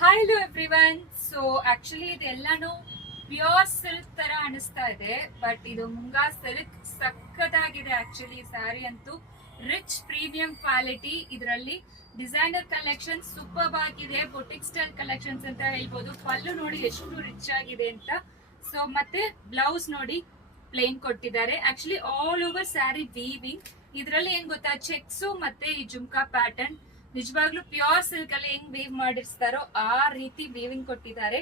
Hi hello everyone. So actually ಇದೆಲ್ಲಾನು pure silk ತರ ಅನಿಸ್ತಾ ಇದೆ, ಬಟ್ ಇದು ಮುಂಗಾ ಸಿಲ್ಕ್ ಸಕ್ಕತ್ತಾಗಿದೆ. ಆಕ್ಚುಲಿ ಸ್ಯಾರಿ ಅಂತೂ ರಿಚ್ ಪ್ರೀಮಿಯಂ ಕ್ವಾಲಿಟಿ. ಇದರಲ್ಲಿ ಡಿಸೈನರ್ ಕಲೆಕ್ಷನ್ ಸೂಪರ್ ಆಗಿದೆ, ಬೊಟಿಕ್ ಸ್ಟೈಲ್ ಕಲೆಕ್ಷನ್ಸ್ ಅಂತ ಹೇಳ್ಬೋದು. ಪಲ್ಲು ನೋಡಿ ಎಷ್ಟು ರಿಚ್ ಆಗಿದೆ ಅಂತ. ಸೊ ಮತ್ತೆ ಬ್ಲೌಸ್ ನೋಡಿ ಪ್ಲೇನ್ ಕೊಟ್ಟಿದ್ದಾರೆ. Actually all over sari weaving. ಇದರಲ್ಲಿ ಏನ್ ಗೊತ್ತಾ, ಚೆಕ್ಸ್ ಮತ್ತೆ ಈ ಜುಮ್ಕಾ ಪ್ಯಾಟರ್ನ್ ನಿಜವಾಗ್ಲೂ ಪ್ಯೂರ್ ಸಿಲ್ಕ್ ಅಲ್ಲಿ ಹೆಂಗ್ ವೀವ್ ಮಾಡಿರ್ತಾರೋ ಆ ರೀತಿ ವೀವಿಂಗ್ ಕೊಟ್ಟಿದ್ದಾರೆ.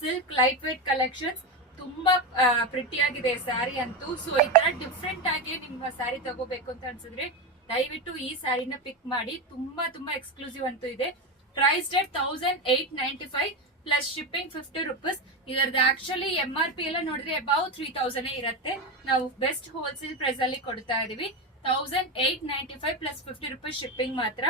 ಸಿಲ್ಕ್ ಲೈಟ್ ವೇಟ್ ಕಲೆಕ್ಷನ್ಸ್ ತುಂಬಾ ಪ್ರಿಟಿ ಆಗಿದೆ ಸ್ಯಾರಿ ಅಂತೂ. ಸೊ ಈ ತರ ಡಿಫ್ರೆಂಟ್ ಆಗಿ ನಿಮ್ಮ ಸ್ಯಾರಿ ತಗೋಬೇಕು ಅಂತ ಅನ್ಸಿದ್ರೆ ದಯವಿಟ್ಟು ಈ ಸ್ಯಾರಿನ ಪಿಕ್ ಮಾಡಿ. ತುಂಬಾ ತುಂಬಾ ಎಕ್ಸ್ಕ್ಲೂಸಿವ್ ಅಂತೂ ಇದೆ. Price rate 1895 plus shipping 50 rupees. ಇದರದ್ದು ಆಕ್ಚುಲಿ MRP ಎಲ್ಲ ನೋಡಿದ್ರೆ ಅಬೌವ್ 3000 ಇರುತ್ತೆ. ನಾವು ಬೆಸ್ಟ್ ಹೋಲ್ಸೇಲ್ ಪ್ರೈಸ್ ಅಲ್ಲಿ ಕೊಡ್ತಾ ಇದೀವಿ. 1895 ಪ್ಲಸ್ 50 ರೂಪೀಸ್ ಶಿಪ್ಪಿಂಗ್ ಮಾತ್ರ.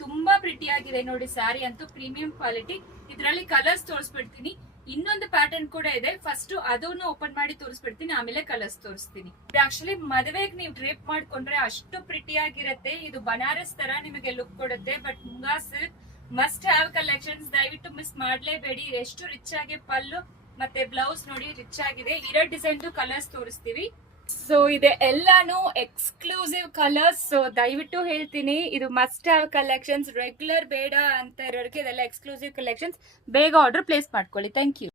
ತುಂಬಾ ಪ್ರಿಟಿ ಆಗಿದೆ ನೋಡಿ ಸ್ಯಾರಿ ಅಂತೂ, ಪ್ರೀಮಿಯಂ ಕ್ವಾಲಿಟಿ. ಇದರಲ್ಲಿ ಕಲರ್ಸ್ ತೋರಿಸ್ಬಿಡ್ತೀನಿ. ಇನ್ನೊಂದು ಪ್ಯಾಟರ್ನ್ ಕೂಡ ಇದೆ, ಫಸ್ಟ್ ಅದನ್ನು ಓಪನ್ ಮಾಡಿ ತೋರಿಸ್ಬಿಡ್ತೀನಿ, ಆಮೇಲೆ ಕಲರ್ಸ್ ತೋರಿಸ್ತೀನಿ. ಇದು ಆಕ್ಚುಲಿ ಮದುವೆಗೆ ನೀವು ಡ್ರೇಪ್ ಮಾಡ್ಕೊಂಡ್ರೆ ಅಷ್ಟು ಪ್ರಿಟಿ ಆಗಿರುತ್ತೆ. ಇದು ಬನಾರಸ್ ತರ ನಿಮಗೆ ಲುಕ್ ಕೊಡುತ್ತೆ. But munga silk must have collections, ದಯವಿಟ್ಟು ಮಿಸ್ ಮಾಡ್ಲೇಬೇಡಿ. ಎಷ್ಟು ರಿಚ್ ಆಗಿ ಪಲ್ಲು ಮತ್ತೆ ಬ್ಲೌಸ್ ನೋಡಿ ರಿಚ್ ಆಗಿದೆ. ಇರೋ ಡಿಸೈನ್ ಕಲರ್ಸ್ ತೋರಿಸ್ತೀವಿ. ಸೊ ಇದೆ ಎಲ್ಲಾನು ಎಕ್ಸ್ಕ್ಲೂಸಿವ್ ಕಲರ್ಸ್. ಸೊ ದಯವಿಟ್ಟು ಹೇಳ್ತೀನಿ, ಇದು ಮಸ್ಟ್ ಹ್ಯಾವ್ ಕಲೆಕ್ಷನ್ಸ್. ರೆಗ್ಯುಲರ್ ಬೇಡ ಅಂತ ಇರೋರಿಗೆ ಇದೆಲ್ಲ ಎಕ್ಸ್ಕ್ಲೂಸಿವ್ ಕಲೆಕ್ಷನ್ಸ್. ಬೇಗ ಆರ್ಡರ್ ಪ್ಲೇಸ್ ಮಾಡ್ಕೊಳ್ಳಿ. Thank you.